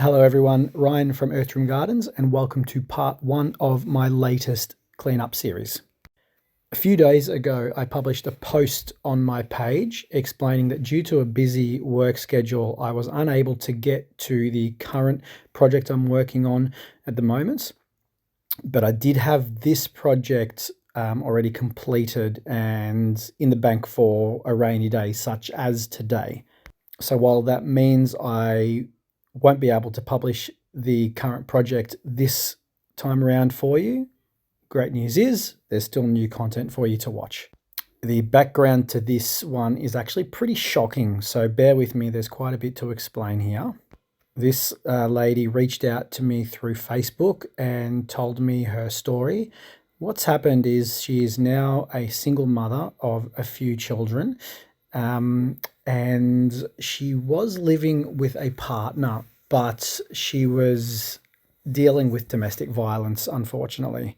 Hello everyone, Ryan from Earthroom Gardens, and welcome to part one of my latest cleanup series. A few days ago, I published a post on my page explaining that due to a busy work schedule, I was unable to get to the current project I'm working on at the moment. But I did have this project already completed and in the bank for a rainy day such as today. So while that means I won't be able to publish the current project this time around for you, great news is there's still new content for you to watch. The background to this one is actually pretty shocking, so bear with me, there's quite a bit to explain here. This lady reached out to me through Facebook and told me her story. What's happened is she is now a single mother of a few children, and she was living with a partner, but she was dealing with domestic violence, unfortunately.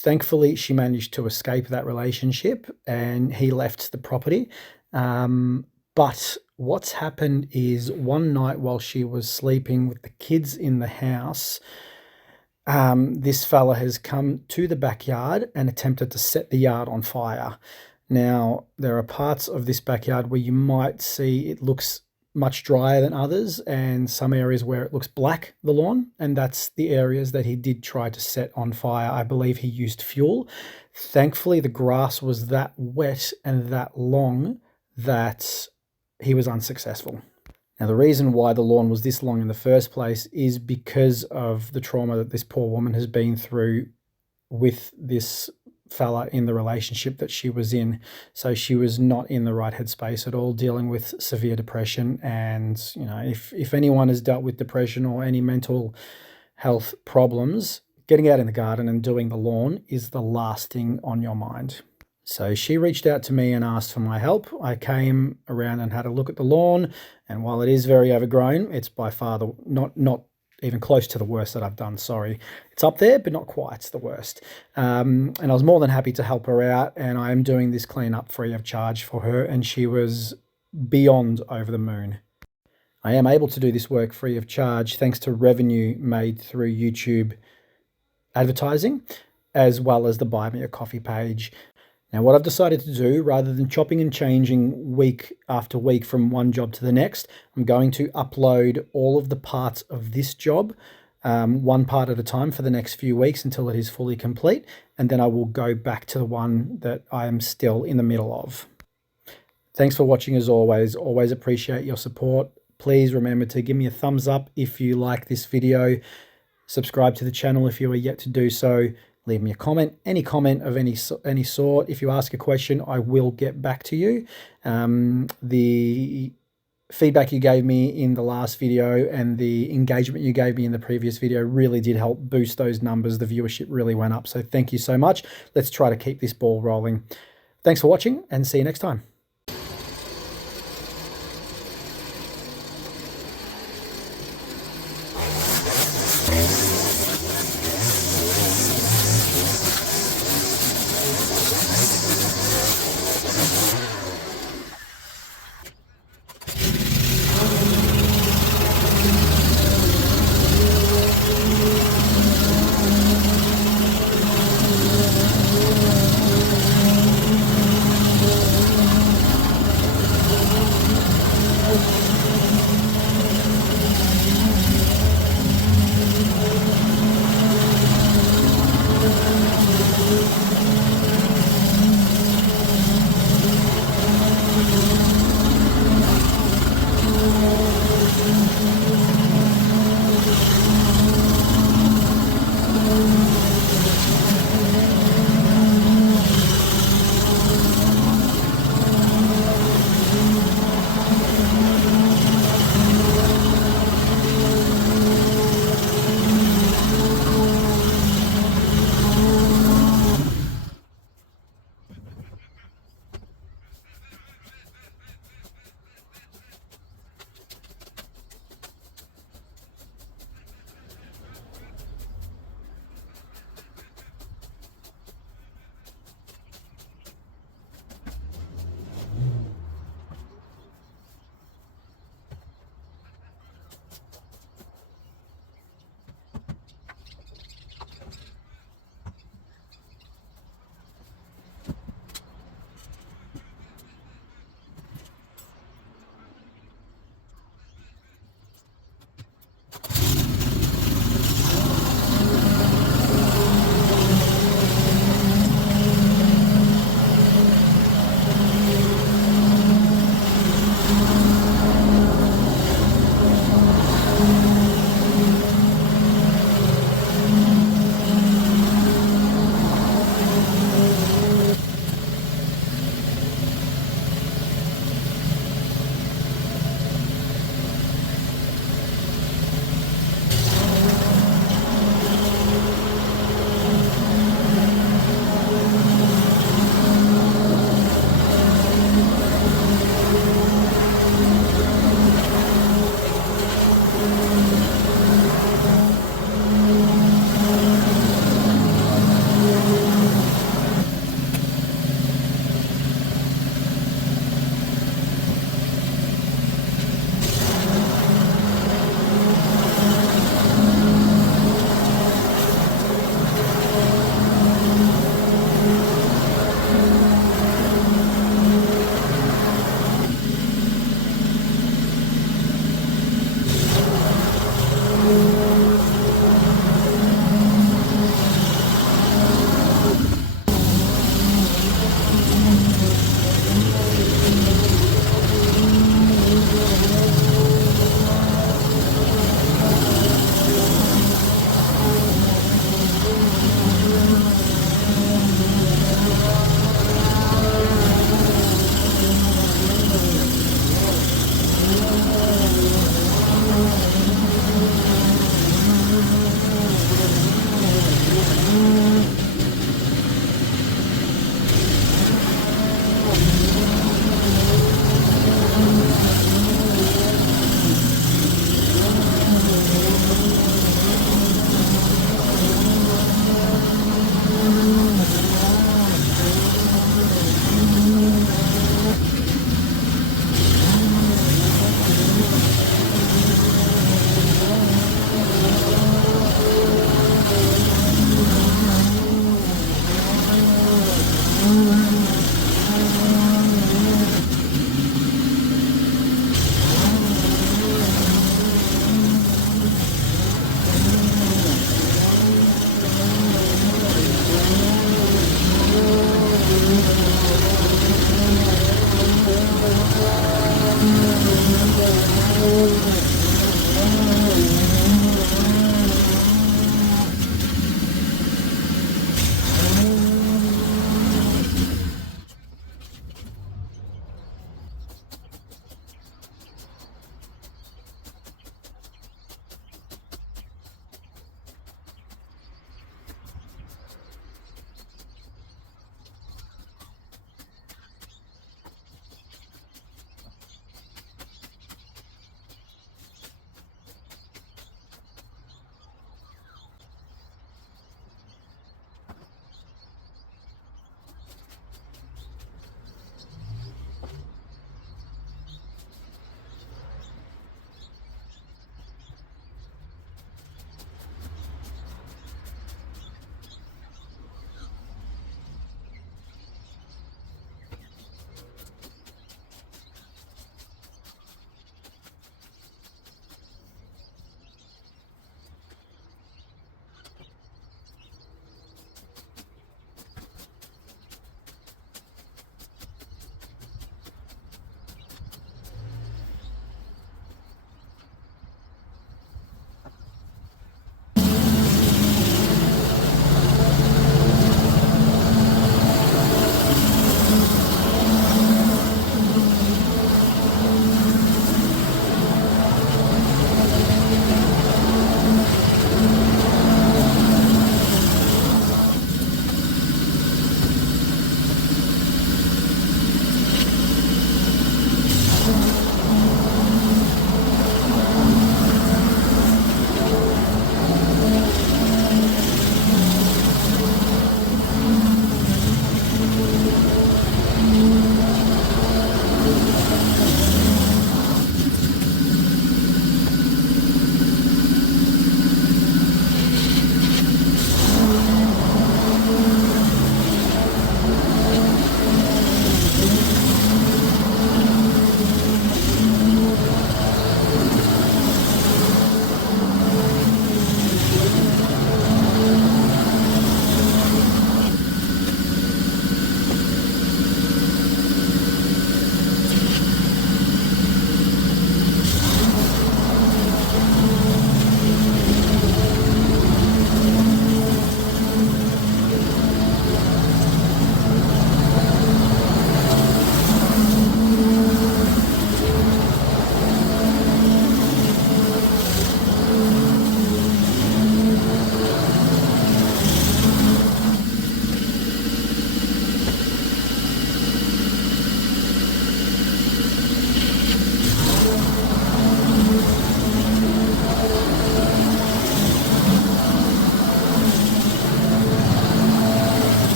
Thankfully, she managed to escape that relationship and he left the property. But what's happened is one night while she was sleeping with the kids in the house, this fella has come to the backyard and attempted to set the yard on fire. Now, there are parts of this backyard where you might see it looks much drier than others, and some areas where it looks black, the lawn, and that's the areas that he did try to set on fire. I believe he used fuel. Thankfully, the grass was that wet and that long that he was unsuccessful. Now, the reason why the lawn was this long in the first place is because of the trauma that this poor woman has been through with this fella in the relationship that she was in. So she was not in the right headspace at all, dealing with severe depression. And, you know, if anyone has dealt with depression or any mental health problems, getting out in the garden and doing the lawn is the last thing on your mind. So she reached out to me and asked for my help. I came around and had a look at the lawn, and while it is very overgrown, it's by far not even close to the worst that I've done, sorry. It's up there, but not quite the worst. And I was more than happy to help her out, and I am doing this cleanup free of charge for her, and she was beyond over the moon. I am able to do this work free of charge thanks to revenue made through YouTube advertising, as well as the Buy Me a Coffee page. Now, what I've decided to do, rather than chopping and changing week after week from one job to the next, I'm going to upload all of the parts of this job, one part at a time for the next few weeks until it is fully complete, and then I will go back to the one that I am still in the middle of. Thanks for watching as always. Always appreciate your support. Please remember to give me a thumbs up if you like this video. Subscribe to the channel if you are yet to do so. Leave me a comment, any comment of any sort. If you ask a question, I will get back to you. The feedback you gave me in the last video and the engagement you gave me in the previous video really did help boost those numbers. The viewership really went up. So thank you so much. Let's try to keep this ball rolling. Thanks for watching and see you next time.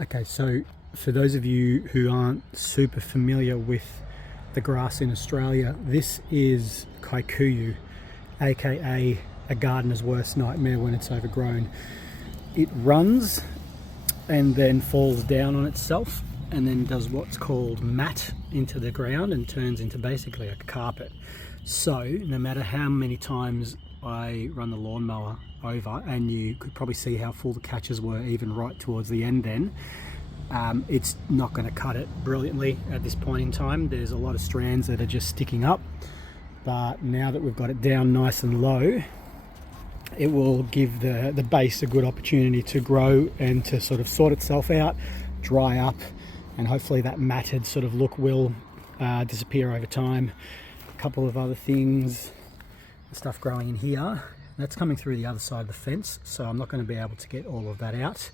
Okay, so for those of you who aren't super familiar with the grass in Australia, this is kikuyu, aka a gardener's worst nightmare when it's overgrown. It runs and then falls down on itself and then does what's called mat into the ground and turns into basically a carpet. So no matter how many times I run the lawnmower over, and you could probably see how full the catches were even right towards the end then, it's not going to cut it brilliantly at this point in time. There's a lot of strands that are just sticking up, but now that we've got it down nice and low, it will give the base a good opportunity to grow and to sort of sort itself out, dry up, and hopefully that matted sort of look will disappear over time. A couple of other things, stuff growing in here, that's coming through the other side of the fence, so I'm not going to be able to get all of that out.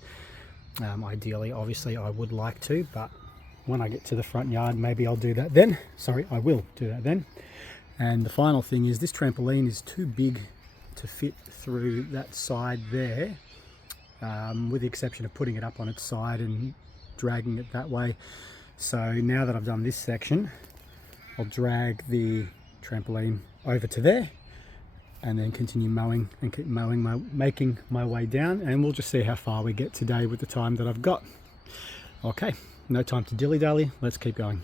Ideally, obviously I would like to, but when I get to the front yard, maybe I'll do that then. Sorry, I will do that then. And the final thing is this trampoline is too big to fit through that side there, with the exception of putting it up on its side and dragging it that way. So now that I've done this section, I'll drag the trampoline over to there and then continue mowing and keep mowing, making my way down, and we'll just see how far we get today with the time that I've got. Okay, no time to dilly-dally, let's keep going.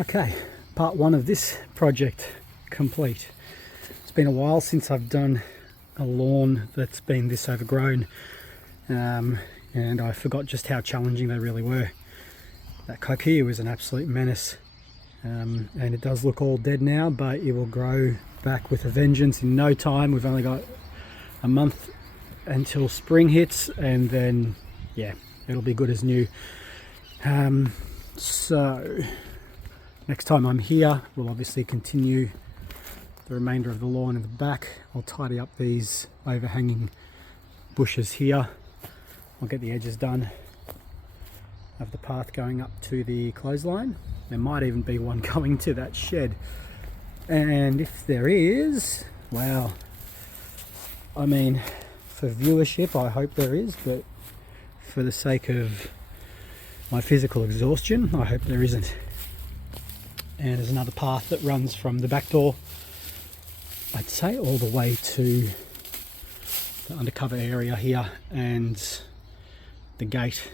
Okay, part one of this project complete. It's been a while since I've done a lawn that's been this overgrown, and I forgot just how challenging they really were. That coquille was an absolute menace, and it does look all dead now, but it will grow back with a vengeance in no time. We've only got a month until spring hits, and then yeah, it'll be good as new. So next time I'm here, we'll obviously continue the remainder of the lawn in the back. I'll tidy up these overhanging bushes here. I'll get the edges done of the path going up to the clothesline. There might even be one going to that shed. And if there is, well, I mean, for viewership, I hope there is, but for the sake of my physical exhaustion, I hope there isn't. And there's another path that runs from the back door, I'd say all the way to the undercover area here and the gate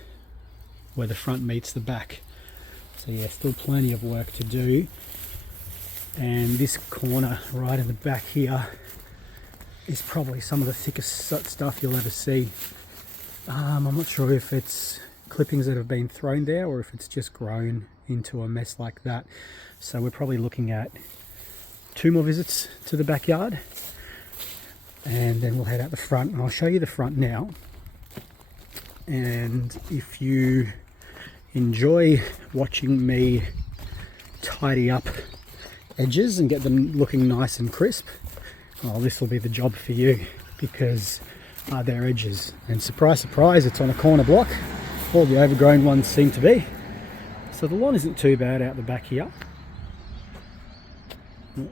where the front meets the back. So yeah, still plenty of work to do. And this corner right in the back here is probably some of the thickest stuff you'll ever see. I'm not sure if it's clippings that have been thrown there or if it's just grown into a mess like that. So we're probably looking at 2 more visits to the backyard, and then we'll head out the front, and I'll show you the front now. And if you enjoy watching me tidy up edges and get them looking nice and crisp, well, this will be the job for you, because they're edges, and surprise surprise, it's on a corner block. All the overgrown ones seem to be. So the lawn isn't too bad out the back here.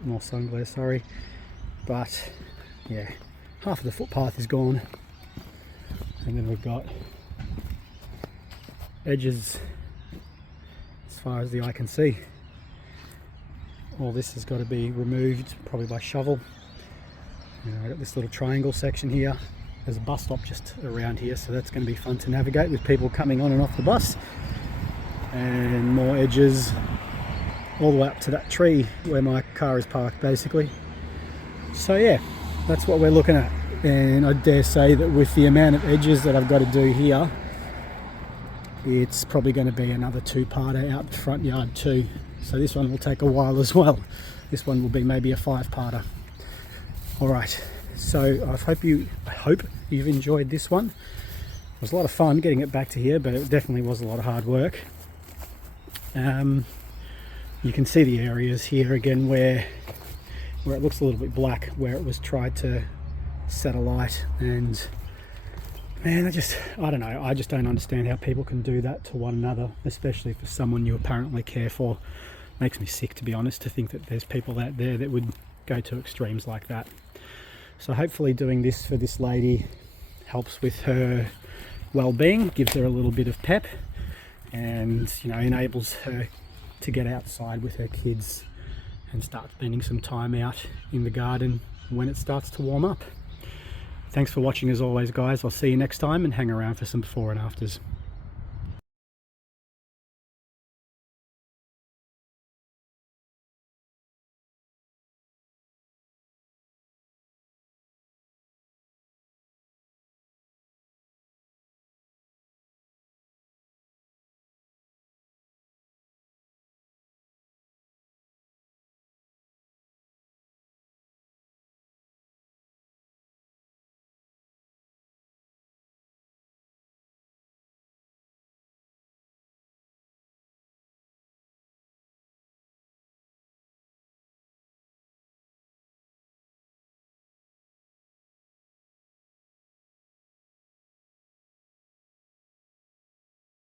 More sun glare, sorry. But yeah, half of the footpath is gone, and then we've got edges as far as the eye can see. All this has got to be removed, probably by shovel. I've got this little triangle section here. There's a bus stop just around here, so that's going to be fun to navigate with people coming on and off the bus. And more edges all the way up to that tree where my car is parked, basically. So yeah, that's what we're looking at. And I dare say that with the amount of edges that I've got to do here, it's probably going to be another two-parter out the front yard too. So this one will take a while as well. This one will be maybe a 5-parter. All right, so I hope you've enjoyed this one. It was a lot of fun getting it back to here, but it definitely was a lot of hard work. You can see the areas here again where it looks a little bit black, where it was tried to set alight, and man, I don't know, I just don't understand how people can do that to one another, especially for someone you apparently care for. Makes me sick, to be honest, to think that there's people out there that would go to extremes like that. So hopefully doing this for this lady helps with her well-being, gives her a little bit of pep, and enables her to get outside with her kids and start spending some time out in the garden when it starts to warm up. Thanks for watching as always, guys. I'll see you next time, and hang around for some before and afters.